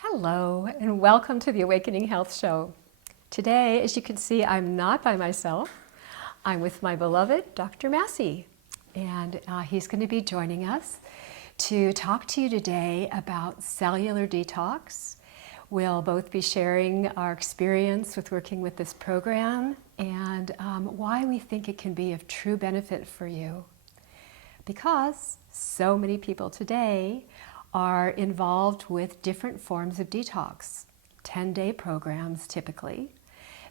Hello, and welcome to the Awakening Health Show. Today, as you can see, I'm not by myself. I'm with my beloved Dr. Massey, and he's going to be joining us to talk to you today about cellular detox. We'll both be sharing our experience with working with this program and why we think it can be of true benefit for you. Because so many people today are involved with different forms of detox, 10-day programs typically,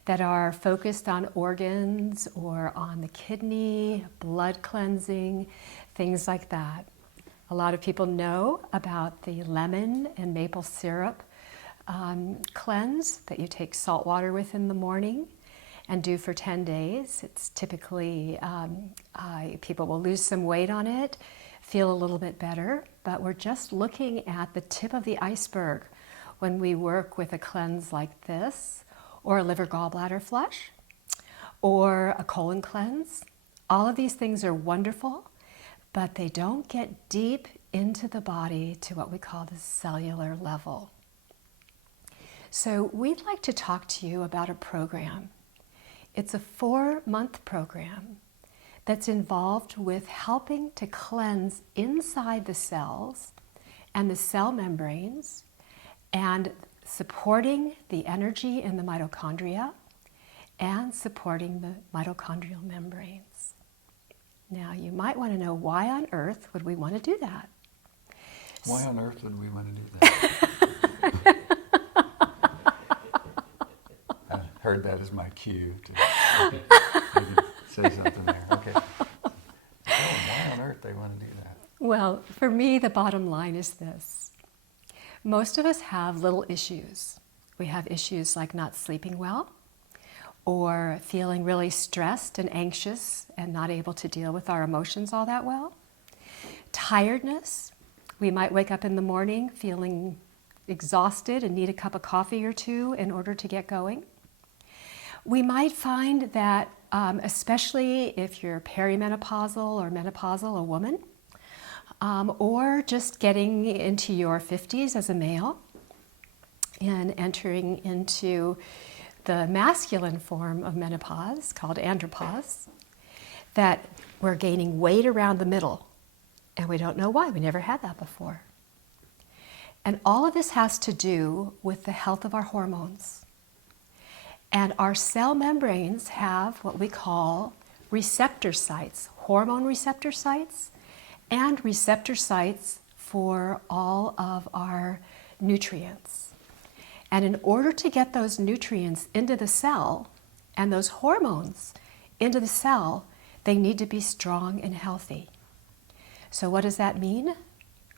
that are focused on organs or on the kidney, blood cleansing, things like that. A lot of people know about the lemon and maple syrup cleanse that you take salt water with in the morning and do for 10 days. It's typically, people will lose some weight on it, feel a little bit better, but we're just looking at the tip of the iceberg when we work with a cleanse like this, or a liver gallbladder flush, or a colon cleanse. All of these things are wonderful, but they don't get deep into the body to what we call the cellular level. So we'd like to talk to you about a program. It's a 4-month program that's involved with helping to cleanse inside the cells and the cell membranes and supporting the energy in the mitochondria and supporting the mitochondrial membranes. Now, you might want to know, why on earth would we want to do that? Why on earth would we want to do that? I heard that as my cue to maybe say something there. Okay. Oh, why on earth they want to do that? Well, for me, the bottom line is this. Most of us have little issues. We have issues like not sleeping well, or feeling really stressed and anxious and not able to deal with our emotions all that well. Tiredness. We might wake up in the morning feeling exhausted and need a cup of coffee or two in order to get going. We might find that, especially if you're perimenopausal or menopausal, a woman, or just getting into your 50s as a male and entering into the masculine form of menopause called andropause, that we're gaining weight around the middle, and we don't know why. We never had that before. And all of this has to do with the health of our hormones. And our cell membranes have what we call receptor sites, hormone receptor sites, and receptor sites for all of our nutrients. And in order to get those nutrients into the cell and those hormones into the cell, they need to be strong and healthy. So what does that mean?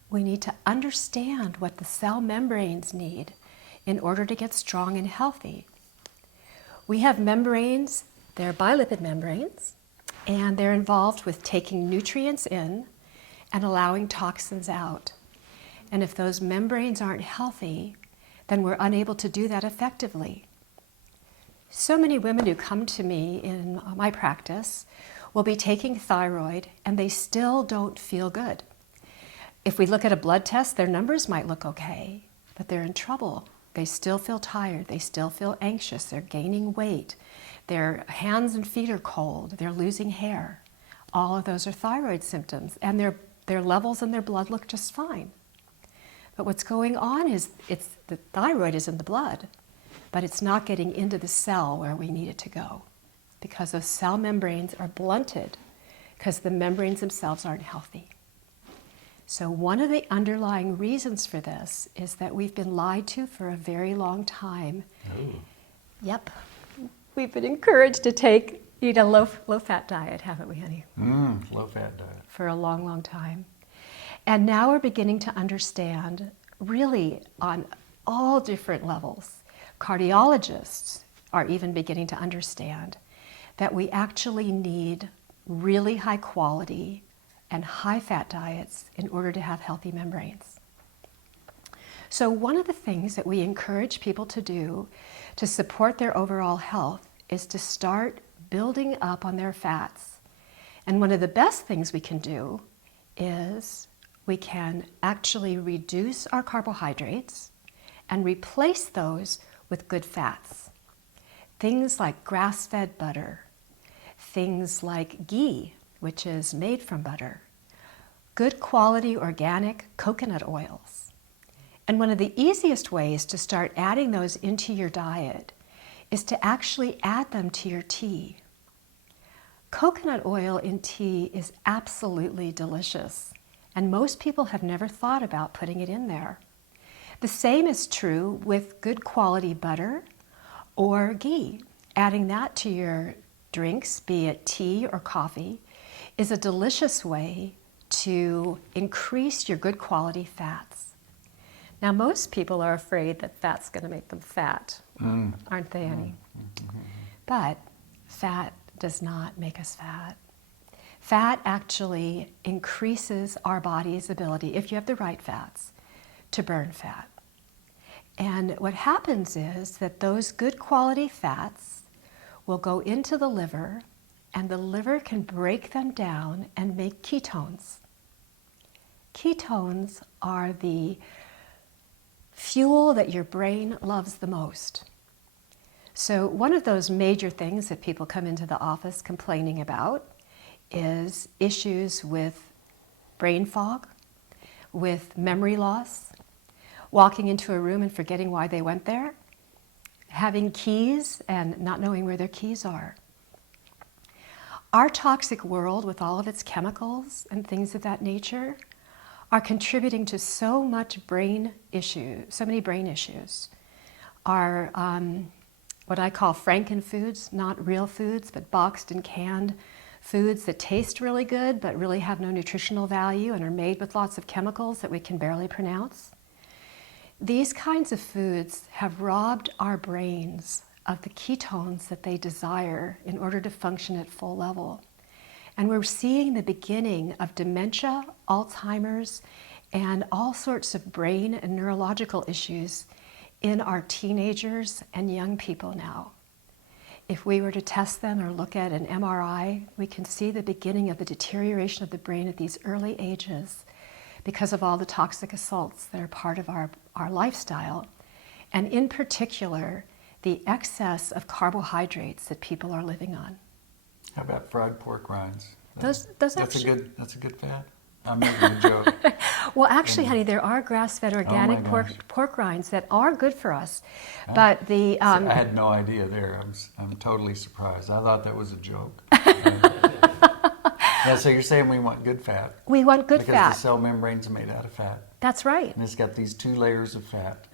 We need to understand what the cell membranes need in order to get strong and healthy. We have membranes, they're bilipid membranes, and they're involved with taking nutrients in and allowing toxins out. And if those membranes aren't healthy, then we're unable to do that effectively. So many women who come to me in my practice will be taking thyroid and they still don't feel good. If we look at a blood test, their numbers might look okay, but they're in trouble. They still feel tired, they still feel anxious, they're gaining weight, their hands and feet are cold, they're losing hair. All of those are thyroid symptoms, and their levels in their blood look just fine. But what's going on is the thyroid is in the blood, but it's not getting into the cell where we need it to go, because those cell membranes are blunted because the membranes themselves aren't healthy. So one of the underlying reasons for this is that we've been lied to for a very long time. Oh. Yep. We've been encouraged to eat a low-fat diet, haven't we, honey? Low-fat diet. For a long, long time. And now we're beginning to understand, really on all different levels, cardiologists are even beginning to understand that we actually need really high quality and high-fat diets in order to have healthy membranes. So one of the things that we encourage people to do to support their overall health is to start building up on their fats. And one of the best things we can do is we can actually reduce our carbohydrates and replace those with good fats. Things like grass-fed butter, things like ghee, which is made from butter, good quality organic coconut oils. And one of the easiest ways to start adding those into your diet is to actually add them to your tea. Coconut oil in tea is absolutely delicious, and most people have never thought about putting it in there. The same is true with good quality butter or ghee. Adding that to your drinks, be it tea or coffee, is a delicious way to increase your good quality fats. Now, most people are afraid that fat's going to make them fat, aren't they, Annie? But fat does not make us fat. Fat actually increases our body's ability, if you have the right fats, to burn fat. And what happens is that those good quality fats will go into the liver, and the liver can break them down and make ketones. Ketones are the fuel that your brain loves the most. So one of those major things that people come into the office complaining about is issues with brain fog, with memory loss, walking into a room and forgetting why they went there, having keys and not knowing where their keys are. Our toxic world, with all of its chemicals and things of that nature, are contributing to so much brain issue, so many brain issues. Our what I call frankenfoods, not real foods, but boxed and canned foods that taste really good but really have no nutritional value and are made with lots of chemicals that we can barely pronounce. These kinds of foods have robbed our brains of the ketones that they desire in order to function at full level. And we're seeing the beginning of dementia, Alzheimer's, and all sorts of brain and neurological issues in our teenagers and young people now. If we were to test them or look at an MRI, we can see the beginning of the deterioration of the brain at these early ages because of all the toxic assaults that are part of our lifestyle, and in particular, the excess of carbohydrates that people are living on. How about fried pork rinds? That's a good fat? I'm making a joke. Well, actually, honey, there are grass-fed organic pork rinds that are good for us, but the I had no idea there. I'm totally surprised. I thought that was a joke. Yeah, so you're saying we want good fat? We want good because fat. The cell membranes are made out of fat. That's right. And it's got these 2 layers of fat,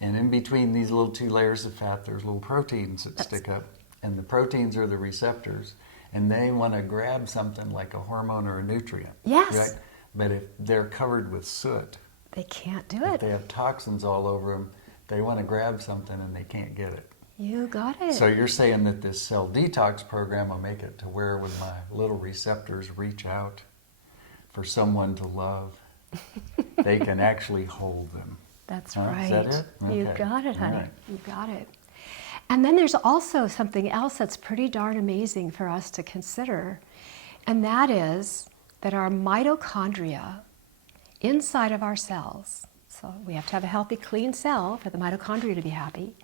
and in between these little 2 layers of fat, there's little proteins that stick up, and the proteins are the receptors, and they want to grab something like a hormone or a nutrient. Yes. Right? But if they're covered with soot, they can't do if it. they have toxins all over them, they want to grab something and they can't get it. You got it. So you're saying that this cell detox program will make it to where when my little receptors reach out for someone to love, they can actually hold them. That's right. Is that it? Okay. You got it, honey. Right. You got it. And then there's also something else that's pretty darn amazing for us to consider, and that is that our mitochondria inside of our cells, so we have to have a healthy, clean cell for the mitochondria to be happy.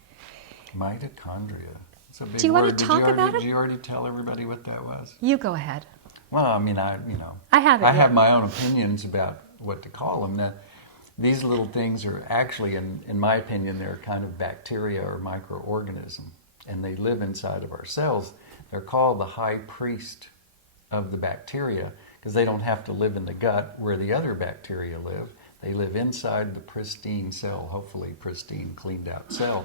Mitochondria. It's a big word. Do you want to talk about it? Did you already tell everybody what that was? You go ahead. Well, I mean, I have my own opinions about what to call them. That these little things are actually, in my opinion, they're kind of bacteria or microorganism, and they live inside of our cells. They're called the high priest of the bacteria because they don't have to live in the gut where the other bacteria live. They live inside the pristine cell, hopefully pristine, cleaned out cell.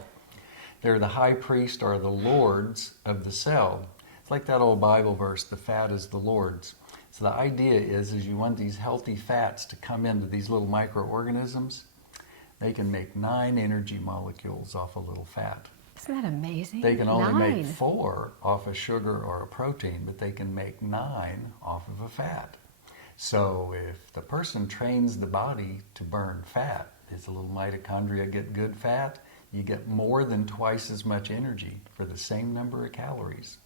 They're the high priest or the lords of the cell. It's like that old Bible verse, the fat is the Lord's. So the idea is you want these healthy fats to come into these little microorganisms. They can make 9 energy molecules off a little fat. Isn't that amazing? They can only 9. make 4 off a sugar or a protein, but they can make 9 off of a fat. So if the person trains the body to burn fat, as the little mitochondria get good fat, you get more than twice as much energy for the same number of calories.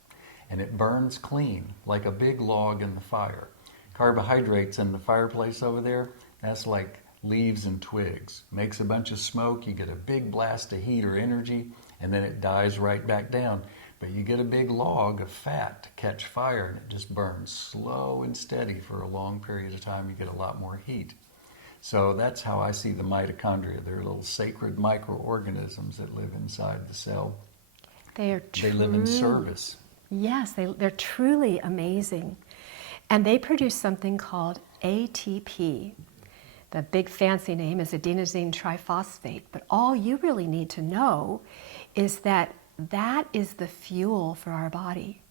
And it burns clean, like a big log in the fire. Carbohydrates in the fireplace over there, that's like leaves and twigs. Makes a bunch of smoke, you get a big blast of heat or energy, and then it dies right back down. But you get a big log of fat to catch fire, and it just burns slow and steady for a long period of time. You get a lot more heat. So that's how I see the mitochondria. They're little sacred microorganisms that live inside the cell. They live in service. Yes, they're truly amazing. And they produce something called ATP. The big fancy name is adenosine triphosphate. But all you really need to know is that that is the fuel for our body.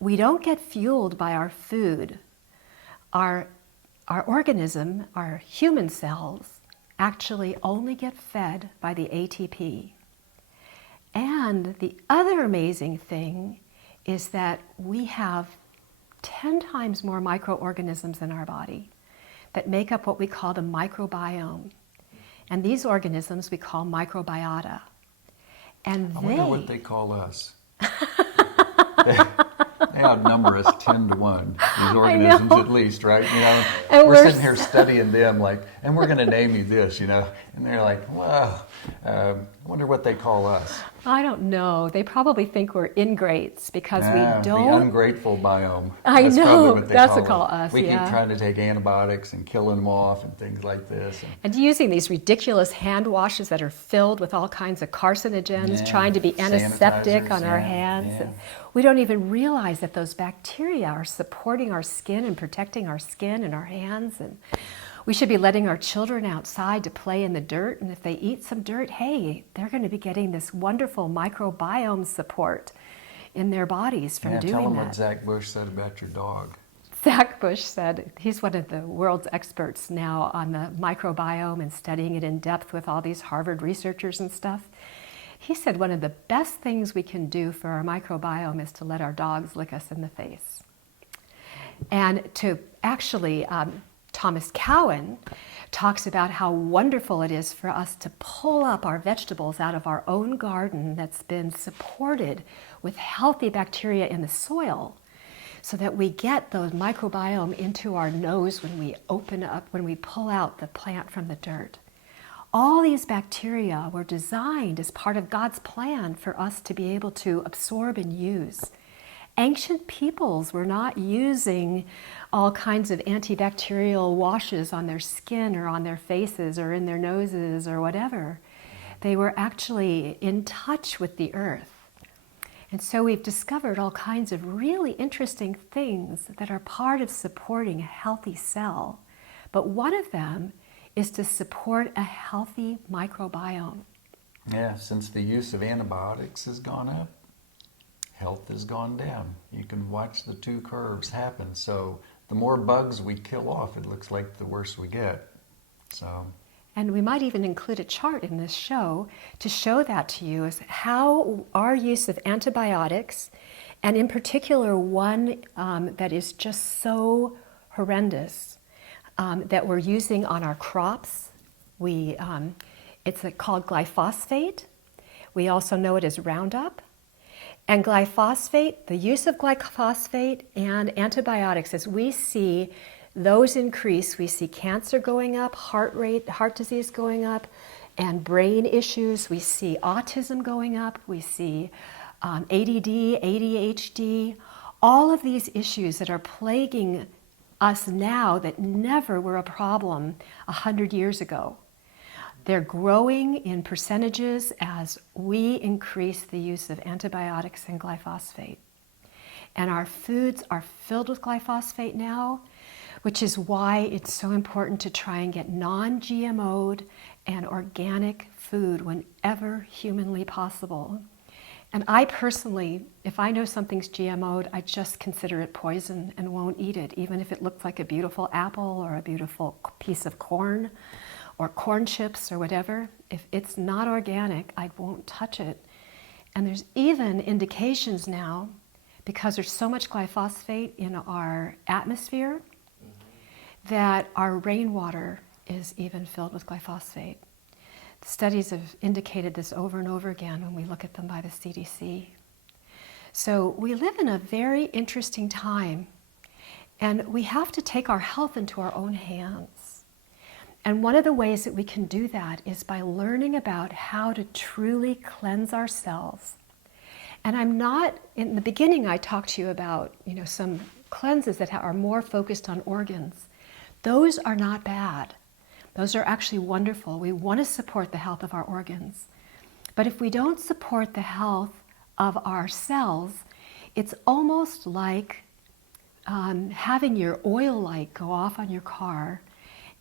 We don't get fueled by our food. Our organism, our human cells, actually only get fed by the ATP. And the other amazing thing is that we have 10 times more microorganisms in our body that make up what we call the microbiome. And these organisms we call microbiota. And I wonder what they call us. They outnumber us 10 to 1. These organisms, at least, right? You know, and we're sitting here studying them, like, and we're going to name you this, you know, and they're like, well, I wonder what they call us. I don't know. They probably think we're ingrates because we don't. The ungrateful biome. I That's know. What they That's call what call it. us. We yeah. keep trying to take antibiotics and killing them off and things like this. And using these ridiculous hand washes that are filled with all kinds of carcinogens, trying to be antiseptic on our hands. Yeah. And we don't even realize that those bacteria are supporting our skin and protecting our skin and our hands. And we should be letting our children outside to play in the dirt. And if they eat some dirt, hey, they're going to be getting this wonderful microbiome support in their bodies from doing that. Tell them what Zach Bush said about your dog. Zach Bush said, he's one of the world's experts now on the microbiome and studying it in depth with all these Harvard researchers and stuff. He said one of the best things we can do for our microbiome is to let our dogs lick us in the face. And to actually, Thomas Cowan talks about how wonderful it is for us to pull up our vegetables out of our own garden that's been supported with healthy bacteria in the soil, so that we get those microbiome into our nose when we open up, when we pull out the plant from the dirt. All these bacteria were designed as part of God's plan for us to be able to absorb and use. Ancient peoples were not using all kinds of antibacterial washes on their skin or on their faces or in their noses or whatever. They were actually in touch with the earth. And so we've discovered all kinds of really interesting things that are part of supporting a healthy cell. But one of them is to support a healthy microbiome. Yeah, since the use of antibiotics has gone up, health has gone down. You can watch the two curves happen. So the more bugs we kill off, it looks like the worse we get. So. And we might even include a chart in this show to show that to you, is how our use of antibiotics, and in particular one that is just so horrendous, that we're using on our crops. It's called glyphosate. We also know it as Roundup. And glyphosate, the use of glyphosate and antibiotics, as we see those increase, we see cancer going up, heart disease going up, and brain issues. We see autism going up. We see ADD, ADHD, all of these issues that are plaguing us now that never were a problem 100 years ago. They're growing in percentages as we increase the use of antibiotics and glyphosate. And our foods are filled with glyphosate now, which is why it's so important to try and get non-GMO'd and organic food whenever humanly possible. And I personally, if I know something's GMO'd, I just consider it poison and won't eat it, even if it looks like a beautiful apple or a beautiful piece of corn or corn chips or whatever. If it's not organic, I won't touch it. And there's even indications now, because there's so much glyphosate in our atmosphere, that our rainwater is even filled with glyphosate. Studies have indicated this over and over again when we look at them by the CDC. So we live in a very interesting time, and we have to take our health into our own hands. And one of the ways that we can do that is by learning about how to truly cleanse ourselves. And in the beginning I talked to you about, some cleanses that are more focused on organs. Those are not bad. Those are actually wonderful. We want to support the health of our organs. But if we don't support the health of our cells, it's almost like having your oil light go off on your car,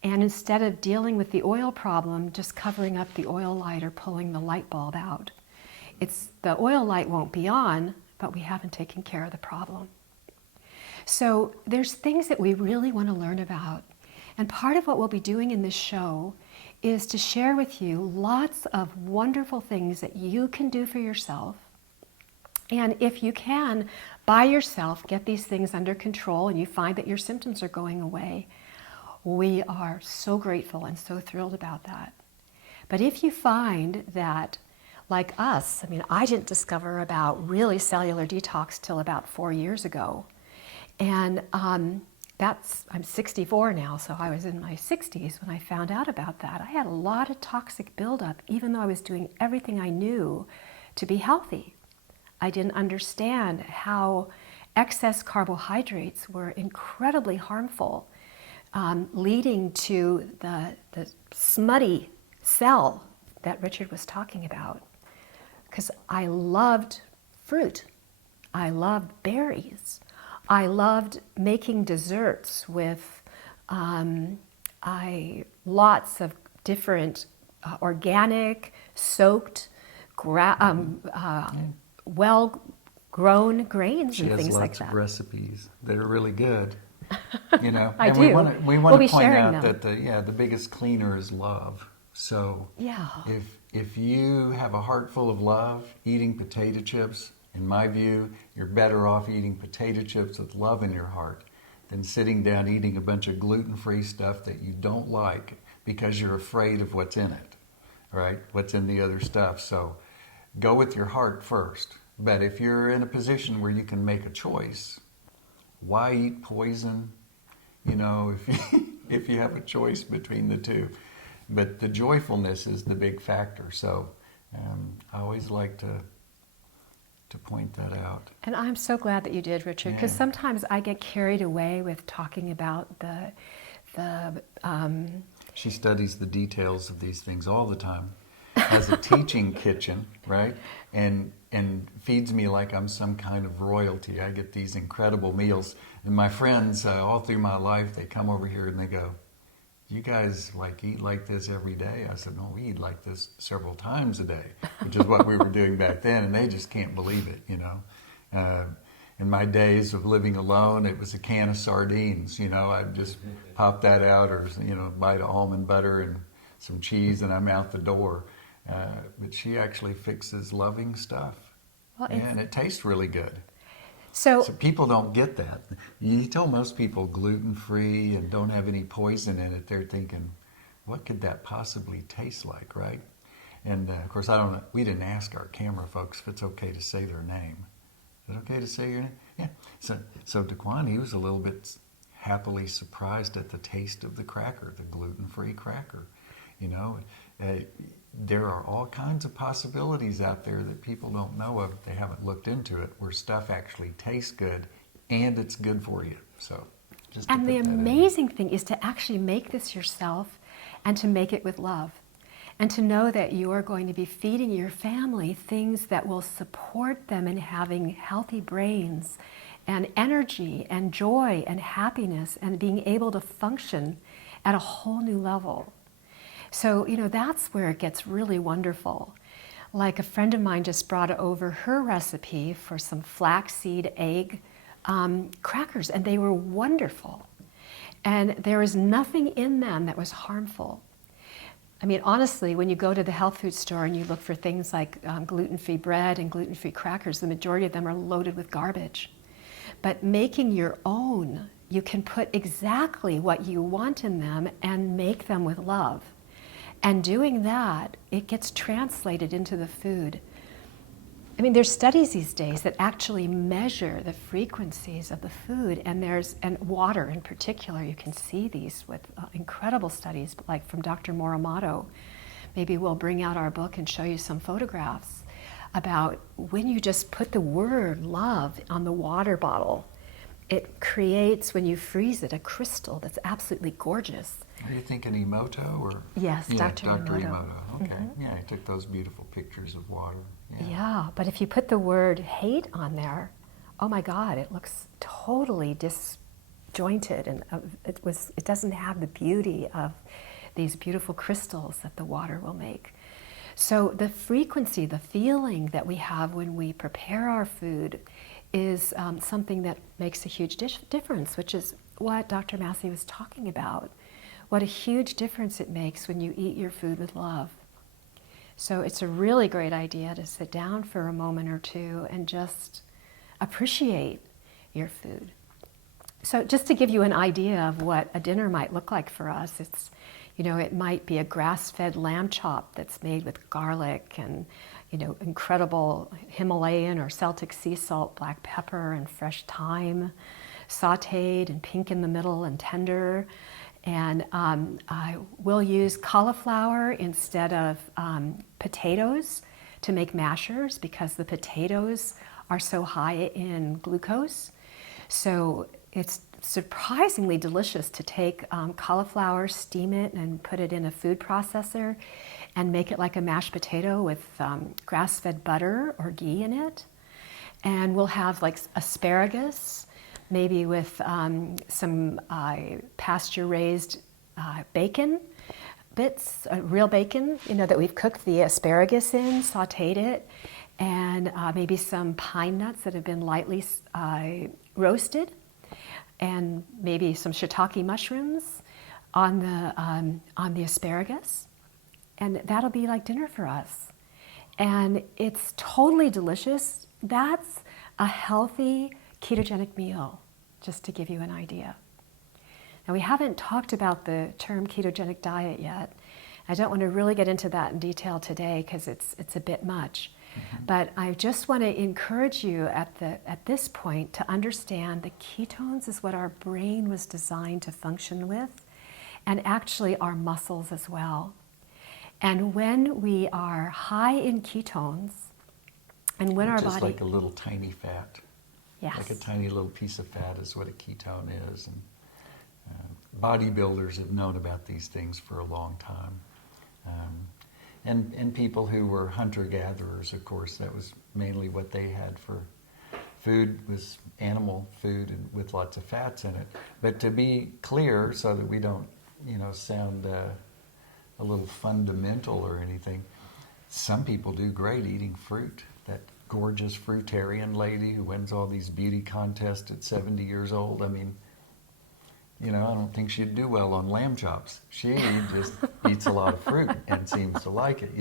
and instead of dealing with the oil problem, just covering up the oil light or pulling the light bulb out. The oil light won't be on, but we haven't taken care of the problem. So there's things that we really want to learn about. And part of what we'll be doing in this show is to share with you lots of wonderful things that you can do for yourself. And if you can, by yourself, get these things under control and you find that your symptoms are going away, we are so grateful and so thrilled about that. But if you find that, like us, I didn't discover about really cellular detox till about 4 years ago. And I'm 64 now, so I was in my 60s when I found out about that. I had a lot of toxic buildup, even though I was doing everything I knew to be healthy. I didn't understand how excess carbohydrates were incredibly harmful, leading to the smutty cell that Richard was talking about. Because I loved fruit. I loved berries. I loved making desserts with lots of different organic, soaked, well-grown grains and things like that. She has lots of recipes that are really good. I and do. We want to point out them. that the biggest cleaner is love. So if you have a heart full of love, eating potato chips, in my view, you're better off eating potato chips with love in your heart than sitting down eating a bunch of gluten-free stuff that you don't like because you're afraid of what's in it, right? What's in the other stuff. So go with your heart first. But if you're in a position where you can make a choice, why eat poison? If you have a choice between the two. But the joyfulness is the big factor. So I always like to point that out. And I'm so glad that you did, Richard, because sometimes I get carried away with talking about the She studies the details of these things all the time. Has a teaching kitchen, right? And feeds me like I'm some kind of royalty. I get these incredible meals. And my friends, all through my life, they come over here and they go, "You guys eat like this every day?" I said, "No, we eat like this several times a day," which is what we were doing back then. And they just can't believe it, In my days of living alone, it was a can of sardines. I'd just pop that out, or a bite of almond butter and some cheese, and I'm out the door. But she actually fixes loving stuff. And it tastes really good. So people don't get that. You tell most people gluten-free and don't have any poison in it, they're thinking, what could that possibly taste like, right? And of course, we didn't ask our camera folks if it's okay to say their name. Is it okay to say your name? Yeah. So Daquan, he was a little bit happily surprised at the taste of the cracker, the gluten-free cracker. There are all kinds of possibilities out there that people don't know of. They haven't looked into it, where stuff actually tastes good and it's good for you. So, and the amazing thing is to actually make this yourself and to make it with love. And to know that you are going to be feeding your family things that will support them in having healthy brains and energy and joy and happiness and being able to function at a whole new level. So, that's where it gets really wonderful. Like a friend of mine just brought over her recipe for some flaxseed egg crackers, and they were wonderful. And there was nothing in them that was harmful. Honestly, when you go to the health food store and you look for things like gluten-free bread and gluten-free crackers, the majority of them are loaded with garbage. But making your own, you can put exactly what you want in them and make them with love. And doing that, it gets translated into the food. I mean, there's studies these days that actually measure the frequencies of the food, and water in particular. You can see these with incredible studies, like from Dr. Morimoto. Maybe we'll bring out our book and show you some photographs about when you just put the word love on the water bottle. It creates, when you freeze it, a crystal that's absolutely gorgeous. Are you thinking Emoto or? Yes, yeah, Dr. Emoto. Okay, yeah, he took those beautiful pictures of water. Yeah, but if you put the word hate on there, oh my God, it looks totally disjointed, and it doesn't have the beauty of these beautiful crystals that the water will make. So the frequency, the feeling that we have when we prepare our food is something that makes a huge difference, which is what Dr. Massey was talking about. What a huge difference it makes when you eat your food with love. So it's a really great idea to sit down for a moment or two and just appreciate your food. So just to give you an idea of what a dinner might look like for us, it might be a grass-fed lamb chop that's made with garlic and, incredible Himalayan or Celtic sea salt, black pepper, and fresh thyme, sautéed and pink in the middle and tender. And I will use cauliflower instead of potatoes to make mashers, because the potatoes are so high in glucose. So it's surprisingly delicious to take cauliflower, steam it, and put it in a food processor and make it like a mashed potato with grass-fed butter or ghee in it. And we'll have like asparagus, maybe with some pasture-raised bacon bits, real bacon, that we've cooked the asparagus in, sautéed it, and maybe some pine nuts that have been lightly roasted, and maybe some shiitake mushrooms on the asparagus, and that'll be like dinner for us. And it's totally delicious. That's a healthy ketogenic meal, just to give you an idea. Now, we haven't talked about the term ketogenic diet yet. I don't want to really get into that in detail today because it's a bit much. Mm-hmm. But I just want to encourage you at this point to understand that ketones is what our brain was designed to function with, and actually our muscles as well. And when we are high in ketones, and when our body... Just like a little tiny fat. Yes. Like a tiny little piece of fat is what a ketone is. And bodybuilders have known about these things for a long time. And people who were hunter-gatherers, of course, that was mainly what they had for food, was animal food and with lots of fats in it. But to be clear, so that we don't, sound a little fundamental or anything, some people do great eating fruit. That gorgeous fruitarian lady who wins all these beauty contests at 70 years old, I mean, I don't think she'd do well on lamb chops. She just eats a lot of fruit and seems to like it,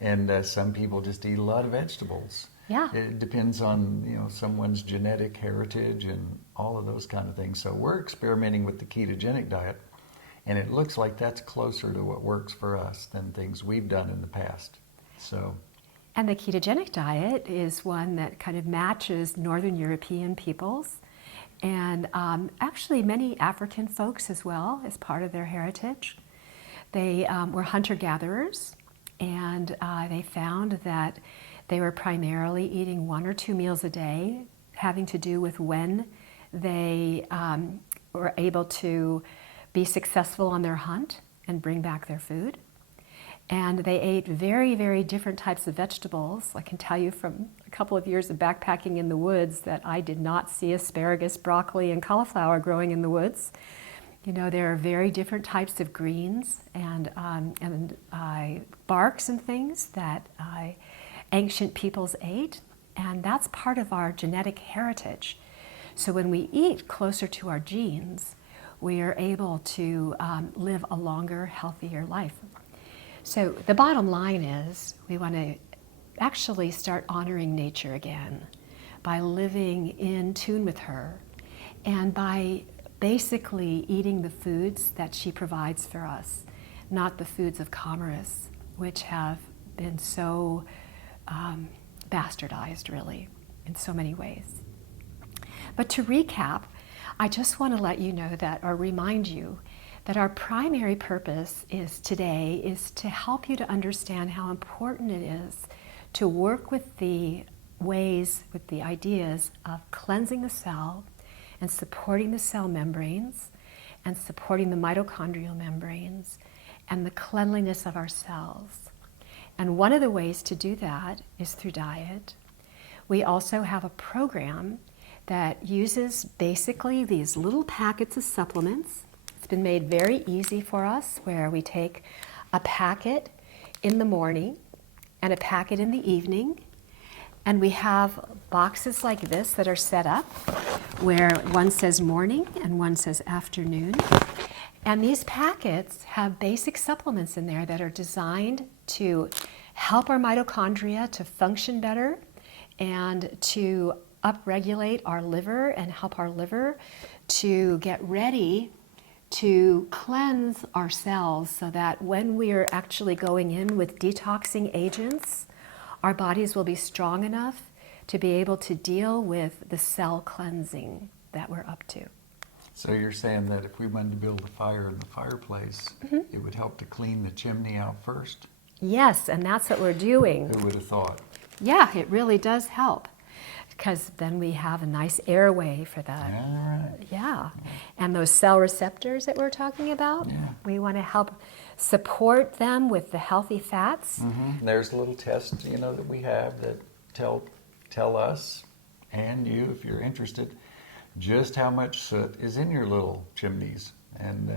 And some people just eat a lot of vegetables. Yeah. It depends on, someone's genetic heritage and all of those kind of things. So we're experimenting with the ketogenic diet, and it looks like that's closer to what works for us than things we've done in the past. So. And the ketogenic diet is one that kind of matches Northern European peoples, and actually many African folks as well, as part of their heritage. They were hunter-gatherers, and they found that they were primarily eating 1 or 2 meals a day, having to do with when they were able to be successful on their hunt and bring back their food. And they ate very, very different types of vegetables. I can tell you from a couple of years of backpacking in the woods that I did not see asparagus, broccoli, and cauliflower growing in the woods. There are very different types of greens and barks and things that ancient peoples ate, and that's part of our genetic heritage. So when we eat closer to our genes, we are able to live a longer, healthier life. So the bottom line is we want to actually start honoring nature again by living in tune with her and by basically eating the foods that she provides for us, not the foods of commerce, which have been so bastardized, really, in so many ways. But to recap, I just want to let you know that, or remind you, that our primary purpose today is to help you to understand how important it is to work with the ways, with the ideas of cleansing the cell and supporting the cell membranes and supporting the mitochondrial membranes and the cleanliness of our cells. And one of the ways to do that is through diet. We also have a program that uses basically these little packets of supplements. It's been made very easy for us, where we take a packet in the morning and a packet in the evening, and we have boxes like this that are set up where one says morning and one says afternoon. And these packets have basic supplements in there that are designed to help our mitochondria to function better and to upregulate our liver and help our liver to get ready to cleanse our cells, so that when we are actually going in with detoxing agents, our bodies will be strong enough to be able to deal with the cell cleansing that we're up to. So you're saying that if we wanted to build a fire in the fireplace, it would help to clean the chimney out first? Yes, and that's what we're doing. Who would have thought? Yeah, it really does help, because then we have a nice airway for that. Yeah. And those cell receptors that we're talking about, we want to help support them with the healthy fats. There's a little test, that we have that tell us, and you, if you're interested, just how much soot is in your little chimneys. And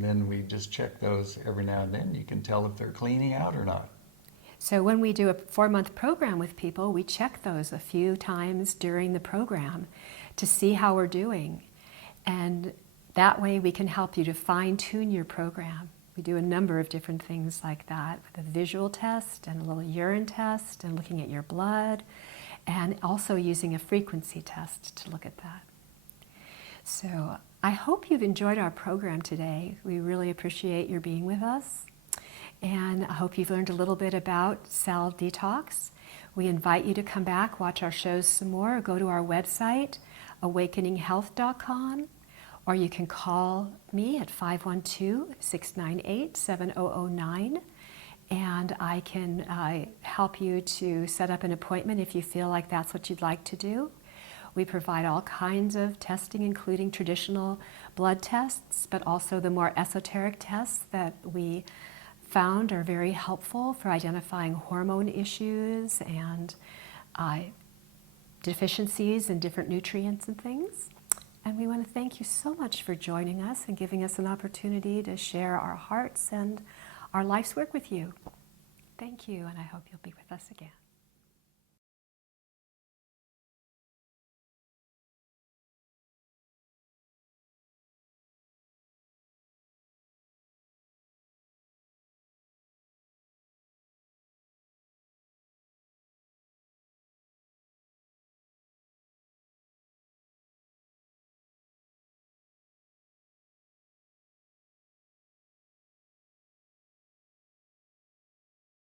then we just check those every now and then. You can tell if they're cleaning out or not. So when we do a 4-month program with people, we check those a few times during the program to see how we're doing. And that way we can help you to fine-tune your program. We do a number of different things like that, with a visual test and a little urine test and looking at your blood, and also using a frequency test to look at that. So I hope you've enjoyed our program today. We really appreciate your being with us. And I hope you've learned a little bit about cell detox. We invite you to come back, watch our shows some more, or go to our website, awakeninghealth.com, or you can call me at 512-698-7009, and I can help you to set up an appointment if you feel like that's what you'd like to do. We provide all kinds of testing, including traditional blood tests, but also the more esoteric tests that we found are very helpful for identifying hormone issues and deficiencies in different nutrients and things. And we want to thank you so much for joining us and giving us an opportunity to share our hearts and our life's work with you. Thank you, and I hope you'll be with us again.